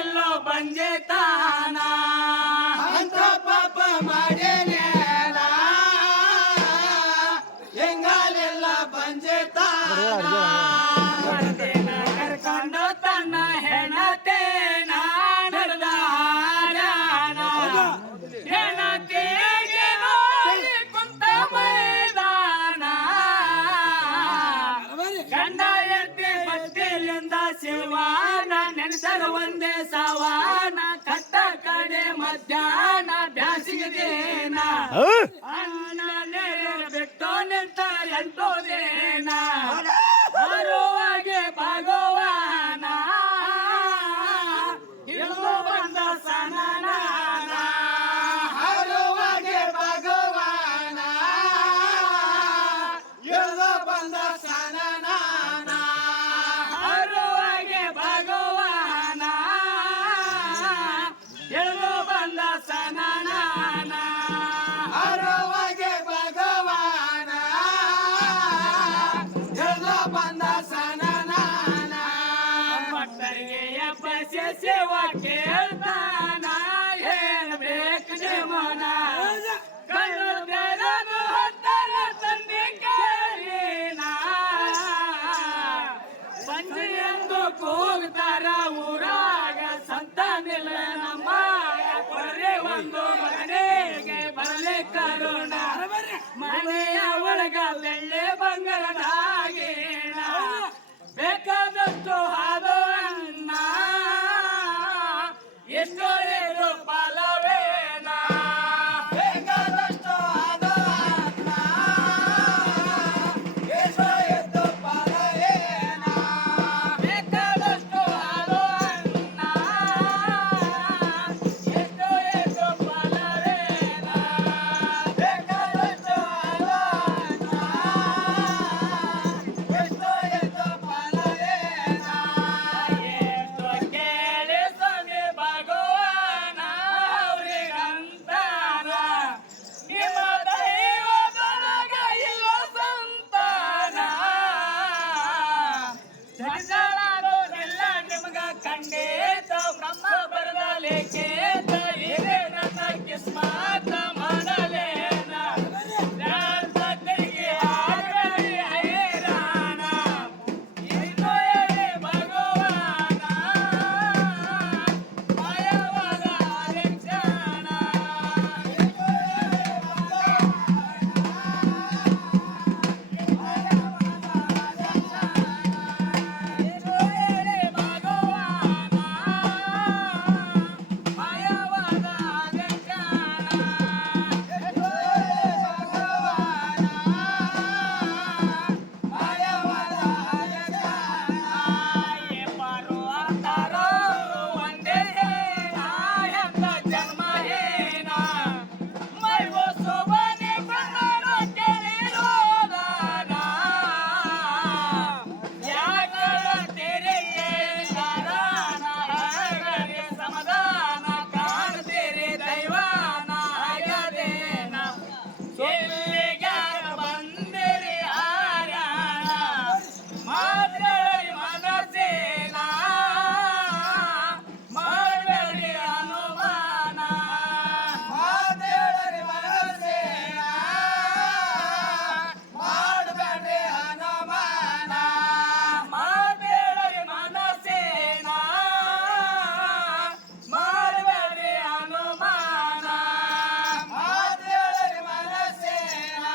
ಎಲ್ಲೋ ಬಂಜೇತಾನ ಅಂತ ಪಾಪ ಮಾಡೇನೇನ ಹೆಂಗಾಲೆಲ್ಲ ಬಂಜೇತಾನ ಕರ್ಕೊಂಡು ತನ್ನ ಹೆಣತೇನ ನಡೆದ ಹೆಣತಿಗೆ ನೋಡಿ ಕುಂತ ಮೈದಾನ ಗಂಡ ಎತ್ತಿ ಬತ್ತಿಲಿಂದ ಶಿವಾನ ನೆನೆಸಲು ಒಂದೇ ಸವಾನ ಕಟ್ಟ ಕಡೆ ಮಧ್ಯಾಹ್ನ ಬ್ಯಾಸಿಗೆದೇನ ಅಣ್ಣ ಬಿಟ್ಟು ನಿಂತ ಎಂಟೋದೇನ ಬರುವಾಗೆ ಭಗವಾನ ಇಳಿದು ಬಂದ ಸನನ ಹರುವಾಗೆ ಭಗವಾನ ಇಳಿದು ಬಂದ ಸನನಾನ ಬರುವಾಗೆ ಭಗವಾನ ಇಳಿದು ಬಂದ ಸನನ ಹರುವಾಗೆ ಭಗವಾನ ಇಳಿದು ಬಂದ ಸನನಾನ ಭಕ್ತರಿಗೆ ಎಬ್ಬಸೆ ಸೇವಾ ಕೇಳ್ತಾನ ಹೇಳ್ಬೇಕು ನಿಮನ ಕಣ್ಣು ತೆರೆದು ಹೊತ್ತರ ತಂದೆ ಕೇಳಿನ ಬಂಜಿ ಎಂದು ಕೂಗ್ತಾರ ಊರಾಗ ಸಂತಾನಿಲ್ಲ ನಮ್ಮ ಕೊಡ್ರಿ ಒಂದು ಮನೆಗೆ ಬರಲಿ ಕರುಣ ಮನೆಯ ಒಳಗ ಬೆಳ್ಳಿ ಬಂಗಾರದಾಗೇಣ ಬೇಕಾದಷ್ಟು ಹಾದು ಅನ್ನ ಎಷ್ಟೋ ಏನು ಫಲವೇನ ಬೇಕಾದಷ್ಟು ಅದು ಅನ್ನ ಎಷ್ಟೋ ಎದ್ದು ಫಲವೇನ ಬೇಕಾದಷ್ಟು ಹಾದು ಅನ್ನ ಎಷ್ಟೋ ಏನು ಫಲವೇನ ಬೇಕಾದಷ್ಟು ಅದು ಅನ್ನ ಎಷ್ಟೋ ಎದ್ದು ಫಲವೇನ ಎಷ್ಟು ಕೇಳಿ ಸ್ವಾಮಿ ಭಗವಾನ ಅವ್ರಿಗಂತಾನ ನಿಮ್ಮ ದೈವದೊಳಗ ಇಲ್ಲೋ ಸಂತಾನ ಜಗಳಾಗೋದಿಲ್ಲ ನಿಮ್ಗ ಖಂಡಿತ ಬ್ರಹ್ಮ ಬರದಲೇಕೇತ ಇದೆ ನನ್ನ ಕಿಸ್ಮತ ಮಾಡಲೇನ ಜಾತಕರಿಗೆ ಆಗಲಿ ಹೈರಾಣ ಇನ್ನು ಹೇಳಿ ಭಗವಾನ ಮಾಯವಾದ ಅಲೆಕ್ಷಣ ಇನ್ನು ಹೇಳಿ ಭಗವಾನ ಮಾಯವಾದ ಅಲೆಕ್ಷಣ ಬರುವಂತಾರೋ ಒಂದೇ ಎಂತ ಜನ್ಮ ಏನ ಮೈಗೋ ಸೋಬನೆ ಬಂದನು ಕೇಳಿರೋದಾನ ಯಾಗಳ ತೆರೆಯೇ ಕಾರಣ ಹಾಗದೆ ಸಮಾಧಾನ ಕಾಣ್ತೀರಿ ದೈವಾನ ಆಗದೇನ ಎಲ್ಲಿಗೆ ಬಂದಿರಿ ಆರ್ಯಾಣ ಮಾತಾಡಿ ಮನಸ್ಸೇನ ಮಾಡಬೇಡಿ ಅನುಮಾನ ಮಾತೇಳರಿ ಮನಸ್ಸೇನ ಮಾಡಬೇಡ್ರಿ ಅನುಮಾನ ಮಾಡಬೇಡಿ ಮನಸ್ಸೇನ ಮಾಡಬೇಡಿ ಅನುಮಾನ ಮಾತೇಳರಿ ಮನಸ್ಸೇನ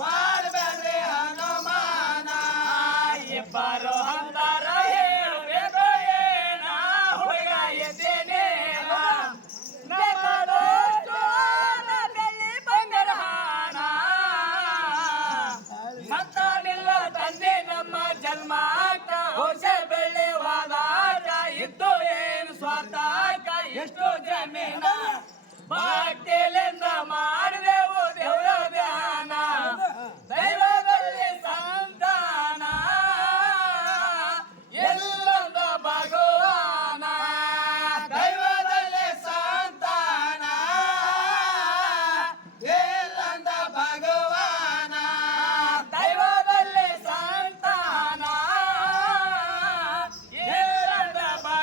ಮಾಡಬೇಡ್ರಿ ಅನುಮಾನ ಇಬ್ಬರು ಅಂತಾರ ಹೇಳ್ಬೇಕು ಏನ ಹುಡುಗ ಎದ್ದೇನೇನ ಬೇಕಾದಷ್ಟು ಹಣ, ಬೆಳ್ಳಿ ಬಂಗಾರ ಹಣ ಮತ್ತಾನಿಲ್ಲ ತಂದೆ ನಮ್ಮ ಜನ್ಮಾಕ ಹೊಸ ಬೆಳ್ಳಿ ವಾದಾಟ ಇದ್ದು ಏನು ಸ್ವಾರ್ಥಕ ಎಷ್ಟು ಜಮೀನ ಭಕ್ತಿಲಿಂದ ಮಾಡಿದೆವು ದೇವರ ಧ್ಯಾನ ದೈವದಲ್ಲಿ ಸಂತಾನ ಎಲ್ಲೊಂದ ಭಗವಾನ ದೈವದಲ್ಲಿ ಸಂತಾನ ಎಲ್ಲಂದ ಭಗವಾನ ದೈವದಲ್ಲಿ ಸಂತಾನ ಎಲ್ಲೊಂದ ಭಗವಾನ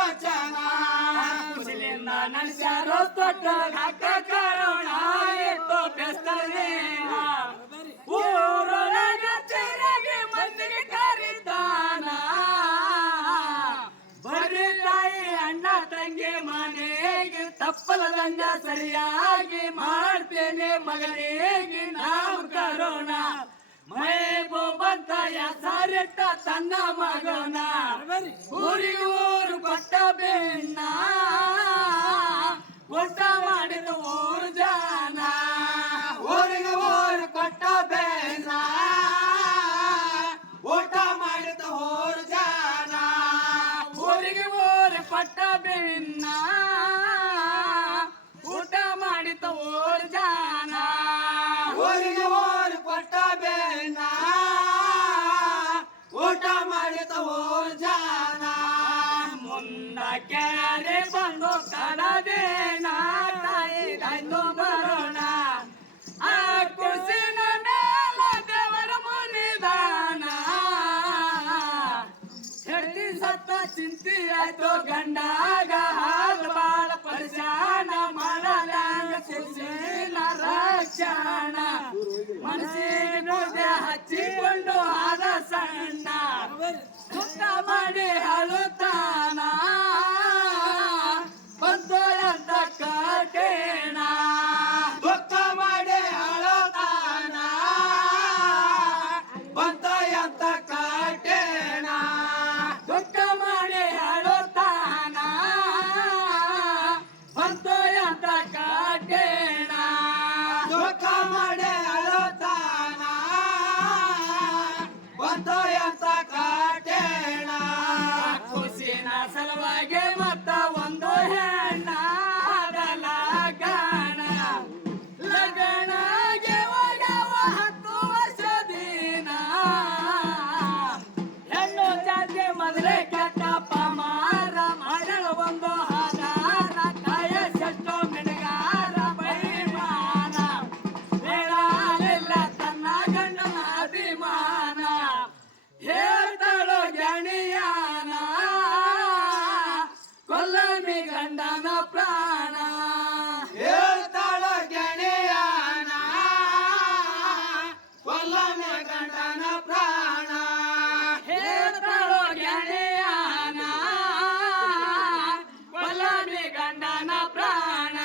ವಚನ ಕುಸಿಲಿಂದ ನಡೆಸ್ಯಾರೋ ತೊಟ್ಟ ಹಾಕ ಕಾರಣ ಎತ್ತೋ ಬೆಸ್ತನೇನ ಊರೊಳಗ ತಿರುಗಿ ಮಂದಿಗೆ ಕರಿತಾನ ಬರ್ರಿ ತಾಯಿ ಅಣ್ಣ ತಂಗಿ ಮನೆಗೆ ತಪ್ಪಲದಂಗ ಸರಿಯಾಗಿ ಮಾಡ್ತೇನೆ ಮಗನಿಗೆ ನಾಮಕರಣ ಮೈಬೋ ಬಂತ ಯಾರಿಟ್ಟ ತನ್ನ ಮಗನ ಊರಿಗೆ ಊರು ಕೊಟ್ಟ ಬೆಣ್ಣ ಊಟ ಮಾಡಿದ ಊರು ಜನ ಊರಿಗೆ ಊರು ಕೊಟ್ಟ ಬೇನ ಊಟ ಮಾಡಿದ ಊರು ಜನ ಊರಿಗೆ ಊರು ಕೊಟ್ಟ ಬೆಣ್ಣ ಊಟ ಮಾಡಿದ ಊರು ಜನ ಊರಿಗೆ ಊರು ಕೊಟ್ಟ ಬೇನ ಊಟ ಮಾಡಿದ ಊರು ಜನ ಮುಂದ ಕೆರೆ ಬಂದು ಕಡದೇನ ತಾಯಿ ದಾಯ್ತು ಬರೋಣ ಆ ಕುಸಿನ ಮೇಲ ದೇವರ ಮುನಿದಾನ ಹೆಂಡತಿ ಸತ್ತ ಚಿಂತಿ ಆಯ್ತು ಗಂಡಾಗ ಹಾಲು ಬಾಳ ಪರಿಶಾನ ಮಾಡಲಾಗ ಶಿಕ್ಷಣ ರಕ್ಷಣ ಮನಸ್ಸಿಗೆ ನೋದೆ ಹಚ್ಚಿಕೊಂಡು ಆದ ಸಣ್ಣ ಸುತ್ತ ಮಾಡಿ ಅಳುತ್ತಾನ ಬಂದೋಳಂತ ಕಾಟೇಣ ದುಃಖ ಮಾಡಿ ಅಳತಾನ ಬಂತ ಅಂತ ಕಾಟೇಣ ದುಃಖ ಮಾಡಿ ಅಳುತ್ತಾನ ಬಂದೋಳಂತ ಕಾಟೇಣ ದುಃಖ ಮಾಡಿ ಅಳತಾನ ಬಂತ ಅಂತ ಕಾಟೇಣ ಖುಷಿನ ಸಲುವಾಗಿ ಮತ್ತ ಒಂದು ಹೆಣ್ಣ ಅದಲ ಗಾಣ ಲಗಣಗೆ ಹೋಗವ 10 ವರ್ಷ ದಿನ ಹೆಣ್ಣು ಜಾತಿ ಮೊದಲೇ ಕೆಟ್ಟ ಪಮಾರ ಮಾಡಲ ಒಂದು ಆಧಾರ ಕಾಯಸೆಷ್ಟೋ ಮಿಣಗಾರ ಬೈಮಾನ ಬೇಡಲಿಲ್ಲ ತನ್ನ ಗಂಡನ ಅಭಿಮಾನ ಹೇಳ್ತಾಳೋ ಗಣಿಯಾನ ಕೊಲ್ಲಮಿ ಗಂಡನ ಪ್ರಾಣ ಹೇಳ್ತಾಳ ಗೆಳೆಯನ ಕೊಲ್ಲನೆ ಗಂಡನ ಪ್ರಾಣ ಹೇಳ್ತಾಳೋ ಗೆಳೆಯನ ಕೊಲ್ಲಮಿ ಗಂಡನ ಪ್ರಾಣ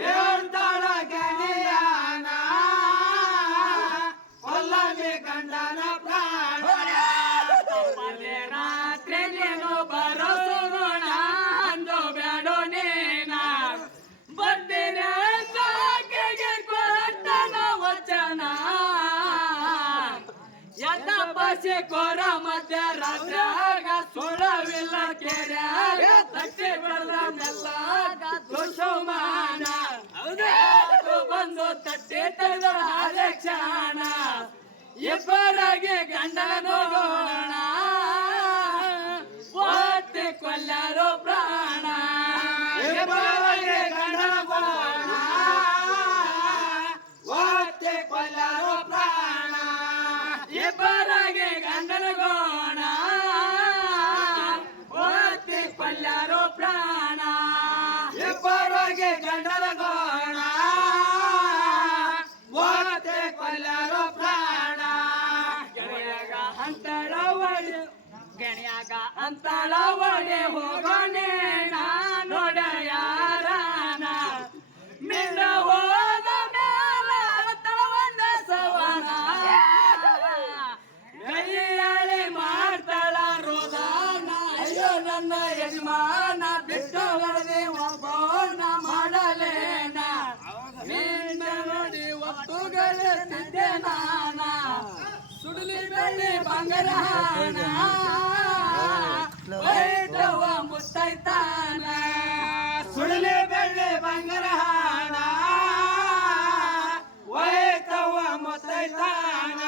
ಹೇಳ್ತಾಳ ಗೆಳೆಯನ ಕೊಲ್ಲನೆ ಗಂಡನ ಪ್ರಾಣ ತಪ್ಪದೆ ರಾತ್ರಿ ನೀನು ಬರೋ ಸುಗುಣ ಅಂದು ಬ್ಯಾಡೋ ನೀನ ಬಂದಿನ ಕಾಕೆಗೆ ಕೊಟ್ಟನ ವಚನ ಎದ್ದ ಬಸಿ ಕೋರ ಮಧ್ಯ ರಾತ್ರಿಯಾಗ ಸುಳವಿಲ್ಲ ಕೆರ್ಯಾಗ ತಟ್ಟಿ ಬೆಳೆದ ಮೆಲ್ಲಾಗ ದುಶುಮಾನ ಬಂದು ತಟ್ಟಿ ತೆಗೆದ ಅದೇ ಕ್ಷಣ ಇಬ್ಬರಿಗೆ ಗಂಡನ ನೋಗೋಣ ಒತ್ತಿ ಕೊಲ್ಲರೋ ಪ್ರಾಣ ಇಬ್ಬರಿಗೆ ಗಂಡನ ಗೋಣ ಒತ್ತೆ ಕೊಲ್ಲರೋ ಪ್ರಾಣ ಇಬ್ಬರಿಗೆ ಗಂಡನ ಗೋಣ ಒತ್ತಿ ಕೊಲ್ಲರೋ ಪ್ರಾಣ ಇಬ್ಬರಿಗೆ ಗಂಡನ ಗೋಣ ಒತ್ತೆ ಕೊಲ್ಲರೋ ಪ್ರಾಣ ಗೆಳೆಯಾಗ ಅಂತಳ ಒಡೆ ಗೆಳೆಯಾಗ ಅಂತಳ ಒಡೆ ಹೋಗೋಣೆ ನೋಡ ಯಾರಾನ ಮಿಂದ ಹೋದ ಮೇಲೆ ಅಂತಳ ಒಂದ ಸವನ ಕೈಯಾಳಿ ಮಾಡ್ತಾಳ ರೋದಾನ ಅಯ್ಯೋ ನನ್ನ ಯಜಮಾನ ಬಿಟ್ಟು ಹೊರದೆ ಒಬ್ಬನ ಮಾಡಲೇನ ನಿನ್ನ ನೋಡಿ ಒತ್ತುಗಳಿದ್ದೆ ನಾನ ಸುಡಲಿ ಬೆಳ್ಳಿ ಬಂಗಾರ ಹಾಣ ವೈದ್ಯವ ಮುತ್ತೈತಾನ ಸುಡಲಿ ಬೆಳ್ಳಿ ಬಂಗಾರ ಹಾಣ ಒಯ್ತವ ಮುತ್ತೈತಾನ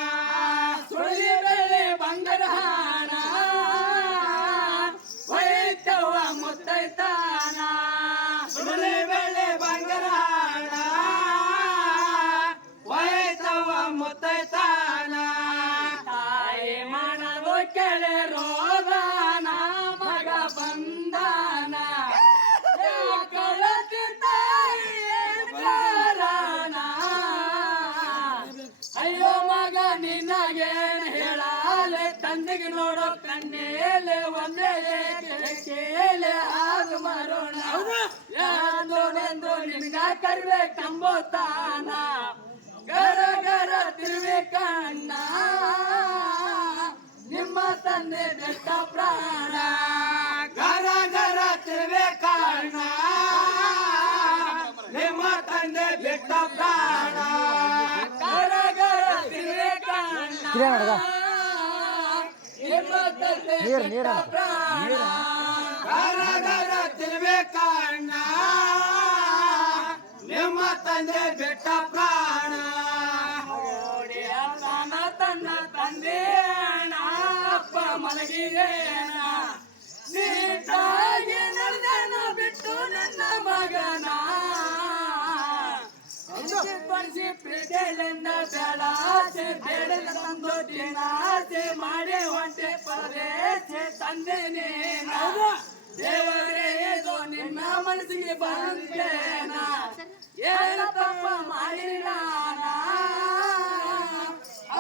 ಸುಡಲಿ ಬೆಳ್ಳಿ ಬಂಗಾರ ಹಾಣ ವೈದ್ಯವ ಮುತ್ತೈತಾನ ಸುಡಲಿ ಬೆಳ್ಳಿ ಬಂಗಾರ ಹಾಣ ಒಯ್ತವ ಮುತ್ತೈತಾನ ತಾಯಿ ಮಾಡಲು ಕೆಳೆ ರೋದಾನ ಮಗ ಬಂದ ತಂದೆಗೆ ನೋಡೋ ಕಣ್ಣೇಲೆ ಒಂದೇಲೆ ಕೇಳೆ ಆಗ ಮರೋಣ ಯಾದೋನೆಂದು ನಿಮ್ಗ ಕರ್ಬೇಕಂಬೋತಾನ ಗರ ಗರ ತಿರ್ಬೇಕಣ್ಣ ನಿಮ್ಮ ತಂದೆ ಬೆಟ್ಟ ಪ್ರಾಣ ಗರ ಗರ ತಿರ್ಬೇಕಣ್ಣ ನಿಮ್ಮ ತಂದೆ ಬಿಟ್ಟ ಪ್ರಾಣ ಗರ ಗರ ತಿರ್ಬೇಕಣ್ಣ ನಿಮ್ಮ ತಂದೆ ಬೆಟ್ಟ ಪ್ರಾಣ ಗರ ಗರ ತಿರ್ಬೇಕಣ್ಣ ನಿಮ್ಮ ತಂದೆ ಬಿಟ್ಟ ಪ್ರಾಣ ತಾನ ತನ್ನ ತಂದೆ ಅಣ್ಣ ಅಪ್ಪ ಮಲಗಿದೇನ ನೀಟಾಗಿ ನಡೆದೇನ ಬಿಟ್ಟು ನನ್ನ ಮಗನ ಪಡಿಸಿ ಪ್ರೀತಿಯಿಂದ ಬೇಡಾಸೆ ಬೇಡದ ತಂದು ದಿನಾಸೆ ಮಾಡಿ ಹೊಂಟೆ ಪರದೇಸೆ ತಂದೆ ನೀನ ದೇವರೇ ಇದು ನಿನ್ನ ಮನಸ್ಸಿಗೆ ಬಂದೇನ ಏನ ತಪ್ಪ ಮಾಡಿಲ್ಲ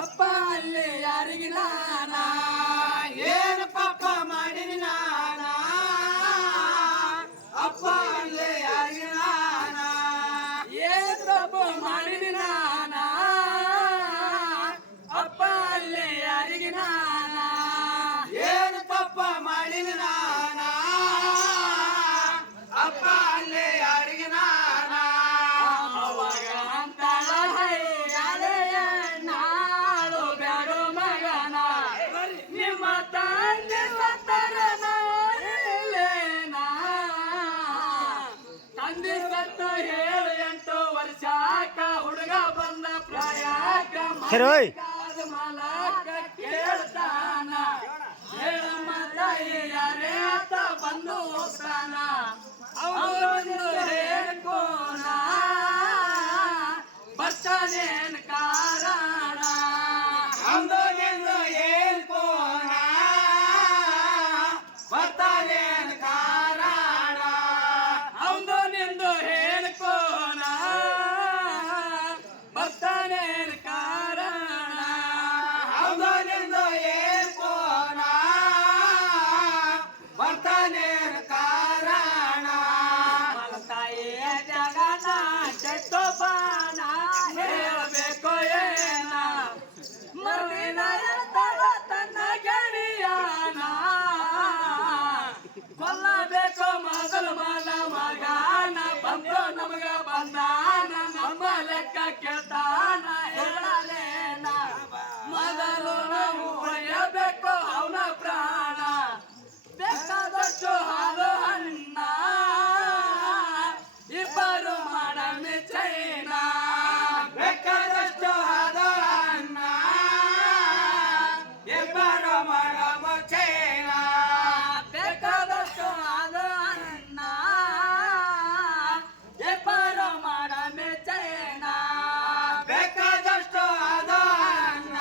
ಅಪ್ಪ ಅಲ್ಲಿ ಯಾರಿಗಿಲ್ಲ ಏನು ಪಾಪ ಮಾಡಿನಿ ನಾನ ಅಪ್ಪ ಅಲ್ಲೇ ಯಾರಿಗೆ ನಾನ ಏನ್ ತಪ್ಪು ಮಾಡಿದಿ ನಾನ ಅಪ್ಪ ಅಲ್ಲಿ ಯಾರಿಗೆ ನಾನ ಏನು ಪಾಪ ಮಾಡಿನಿ ನಾನ ಅಪ್ಪ ಅಲ್ಲೇ ಯಾರಿಗೆ ನಾನ ಅವಾಗ ಅಂತಾಳ ನಾಳು ಬ್ಯಾಡೋ ಮಗನ ನಿಮ್ಮ ತಂದೆ ಸತ್ತರ ಇಲ್ಲೇನಾ ತಂದೆ ಸತ್ತ 7-8 ವರ್ಷಾಕ ಹುಡುಗ ಬಂದ ಪ್ರಾಯಕ ಮಾಲಕ ಕೇಳ್ತಾನ ಹೇಳಮ್ಮ ತಾಯಿ ಯಾರೇ ಆತ ಬಂದು ಹೋಗ್ತಾನ ಅವನು ಹೇಳ್ಕೋಣ ಬರ್ತಾನೇನ್ ಕಾರಣ ಅಂದು ನಿಂದು ಏನ್ ಕೋಣ ಬರ್ತಾನೇನ್ ಕಾರಣ ಅವನು ನಿಂದು ಹೇಳ್ಕೋಣ ಬರ್ತಾನೇನ್ ಕಾರಣ ಅಂದು ನಿಂದು ಏನ್ ಕೋಣ ಬರ್ತಾನೇನ್ ಕಾರಣ ತಾಯಿಯ ಜಗನ ಕೆಟ್ಟು ಬಾಣ ಹೇಳಬೇಕು ಏನ ಮರುದಿನ ಎತ್ತಾಳ ತನ್ನ ಗೆಳೆಯನ ಕೊಲ್ಲಬೇಕು ಮೊದಲು ಮಗನ ಬಂದು ನಮಗ ಬಂದಾನ ನಮ್ಮ ಲೆಕ್ಕ ಕೇಳ್ತಾನ ಹೇಳಲೇನ ಮೊದಲು ನಾವು ಹೊಳೆಯಬೇಕು ಅವನ ಪ್ರಾಣ ಬೇಕಾದಷ್ಟು ಹಾಲು ಹಣ್ಣ ಇಬ್ಬರು ಮಾಡಮಿ ಚೈನ ಬೇಕಾದಷ್ಟು ಆದ ಅನ್ನ ಇಬ್ಬರು ಮಾಡಮ ಚೈನ ಬೇಕಾದಷ್ಟು ಹಾಲು ಹಣ್ಣ ಇಬ್ಬರು ಮಾಡಮಿ ಚೈನ ಬೇಕಾದಷ್ಟು ಆದ ಅನ್ನ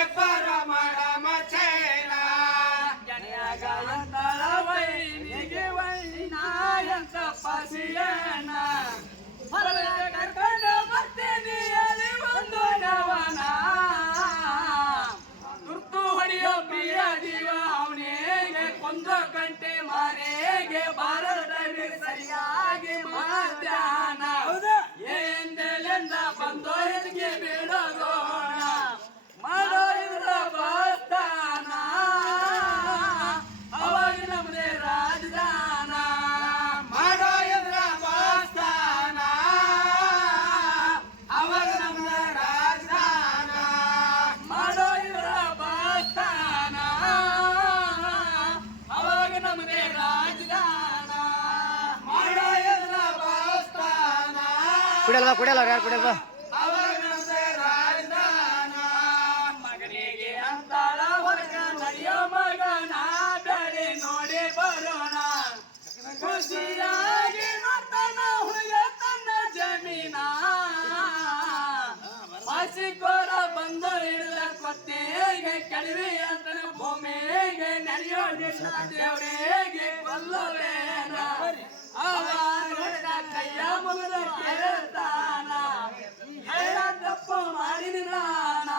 ಇಬ್ಬರು ಮಾಡಮ ಚೈನ ಜನಿಯಾಗ ಅಂತಾಳ ವೈನಿಗೆ ವೈನ ಅಂತ ಪಸಿಯಣ್ಣ ಹೊರಗೆ ಕರ್ಕೊಂಡು ಬರ್ತೀನಿ ಅಲ್ಲಿ ಒಂದು ನವನ ತುರ್ತು ಹೊಡೆಯೋ ಪ್ರಿಯ ಜೀವ ಅವನಿಗೆ ಕೊಂದು ಗಂಟೆ ಮಾರೆಗೆ ಬಾರದಲ್ಲಿ ಸರಿಯಾಗಿ ಮಧ್ಯಾಹ್ನ ಏಂದೆಲೆಂದ ಬಂದೋ ಎದಕ್ಕೆ ಬಿಡೋಗೋಣ ಮಾಡೋ ಇದ್ರ ಬಸ್ತಾನ ಅವಾಗ ನಮ್ದೇ ರಾಜಧಾನ ಮಾಡೋ ಎದ್ರ ಬಾಸ್ತಾನ ಅವಾಗ ನಮ್ಮ ರಾಜಧಾನ ಮಾಡೋ ಇದ್ರ ಬಸ್ತಾನ ಅವಾಗ ನಮ್ದೇ ರಾಜಧಾನ ಮಾಡೋ ಎದ್ರ ಬಾಸ್ತಾನ ಕುಡಿಯಲ್ವಾ ಯಾರು ಕುಡಿಯಲ್ವಾ ಅವಾಗ ನಮ್ದೇ ರಾಜಧಾನ ಮಗನಿಗೆ ಅಂತಾಳ ಹೊರಗ ನಡೆಯೋ ಮಗನ ಬೆಳೆ ನೋಡಿ ಬರೋಣ ಖುಷಿಯಾಗಿ ನೋಡ್ತಾನ ಹುಡುಗ ತನ್ನ ಜಮೀನ ಮಾಸಿಕೋರ ಬಂದು ಹಿಡಿದ ಕೊತ್ತೆಗೆ ಕಡಿಮೆ ಅಂತ ಭೂಮಿಗೆ ನಡೆಯೋದಿಲ್ಲ ದೇವರಿಗೆ ಕೊಲ್ಲುವೇನ ಅವಾಗ ಹುಡುಗ ಕೈಯ ಮುಗಿದು ಕೇಳ್ತಾನ ಹೇಳ ತಪ್ಪು ಮಾಡಿದ ನಾನ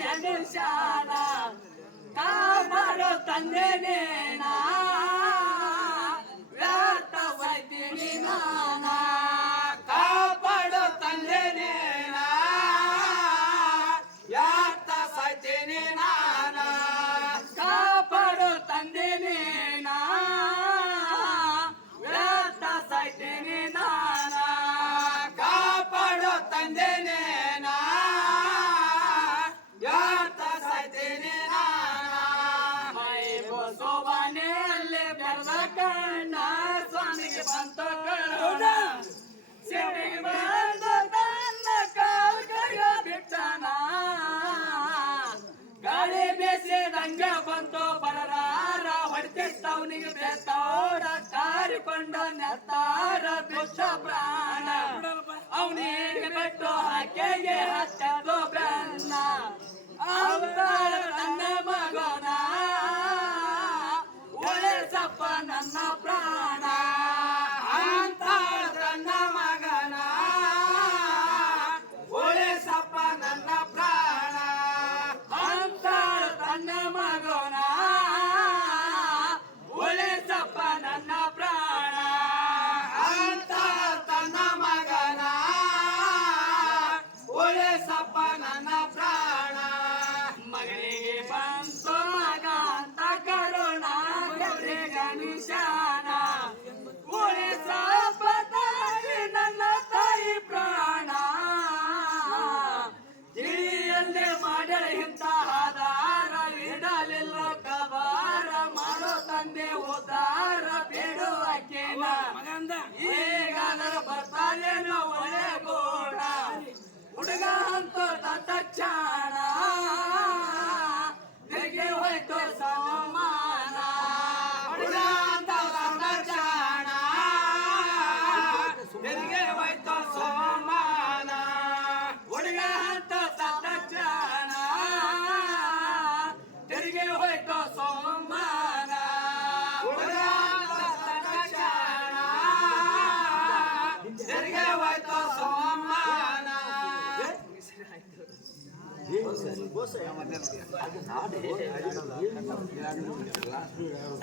ನೆನೆಸಾನ ಕಾಪಾಡೋ ತಂದೆನೇನ ವ್ಯರ್ಥ ಸಾಯ್ತೀನಿ ನಾನ ಕಾಪಾಡೋ ತಂದೆನೇನ ಯಾತ ಸಾಯ್ತೀನಿ ನಾನ ಕಾಪಾಡೋ ತಂದೆನೇನ ವ್ಯರ್ಥ ಸಾಯ್ತೀನಿ ನಾನ ಕಾಪಾಡೋ ತಂದೆನೇನ ಯಾತ ಸಾಯ್ತೀನಿ ನಾನ ಮೈ ಬಸವನೆಯಲ್ಲಿ ಬೆಳೆದ ಕಣ್ಣ ಸ್ವಾಮಿಗೆ ಬಂತ ಕರುಣ ಸಿಟಿಗೆ ಬಂದ ತನ್ನ ಕಾಲ್ ಕೈಯ ಬಿಟ್ಟನ ಗಾಳಿ ಬೇಸಿದಂಗ ಬಂತು ಬರರಾರ ಹೊಡಿತಿತ್ತವನಿಗೆ ಬೇತೋಡ ಕಾರಿಕೊಂಡ ನೆತ್ತಾರ ಬಿಟ್ಟ ಪ್ರಾಣ ಅವನಿಗೆ ಬಿಟ್ಟು ಹಕ್ಕೆಗೆ ಹತ್ತದು ಬ್ರನ್ನ ಅವತಾರ ನನ್ನ ಮಗನ ಉಳಿಸಪ್ಪ ನನ್ನ ಪ್ರಾಣ ಅಂತ ತನ್ನ ಮಗನ ಉಳಿಸಪ್ಪ ನನ್ನ ಪ್ರಾಣ ಅಂತ ತನ್ನ ಮಗನ ಉಳಿಸಪ್ಪ ನನ್ನ ಪ್ರಾಣ ಅಂತ ತನ್ನ ಮಗನ ಉಳಿಸಪ್ಪ ನನ್ನ ಪ್ರಾಣ ಮಗನಿಗೆ ಬಂತು ಮಗ ಅಂತ ಕರುಣ ಗೌರಿ ಗಣೇಶನ ಉಳಿಸಪ್ಪ ತಾಯಿ ನನ್ನ ತಾಯಿ ಪ್ರಾಣ ತಿಳಿಯಲ್ಲೇ ಮಾಡ್ಯಾಳ ಇಂಥ ಆಧಾರ ಇಡಲಿಲ್ಲ ಕಬಾರ ಮಾಡೋ ತಂದೆ ಉದ್ದಾರ ಬೇಡು ಅಕ್ಕೇನ ಈಗಾದರ ಬರ್ತಾನೇನೋ ಒಳ್ಳೆ ಗೋಡ ಹುಡುಗ ಅಂತ ತಕ್ಷಣ ತಿರುಗಿ ಹೋಯ್ತು ಸಮಾನ ಹುಡುಗ ಅಂತ ಸಂದರ್ಶನ ತಿರುಗಿ ಹೋಯ್ತು ಸೋಮಾನ ಹುಡುಗ ಅಂತ ತಕ್ಷಣ ತಿರುಗಿ ಹೋಯ್ತು ಸೋಮಾನ ಹುಡುಗ ಅಂತ ಸಂದರ್ಶನ ತಿರುಗಿ ಹೋಯ್ತು ಸೋಮಾನ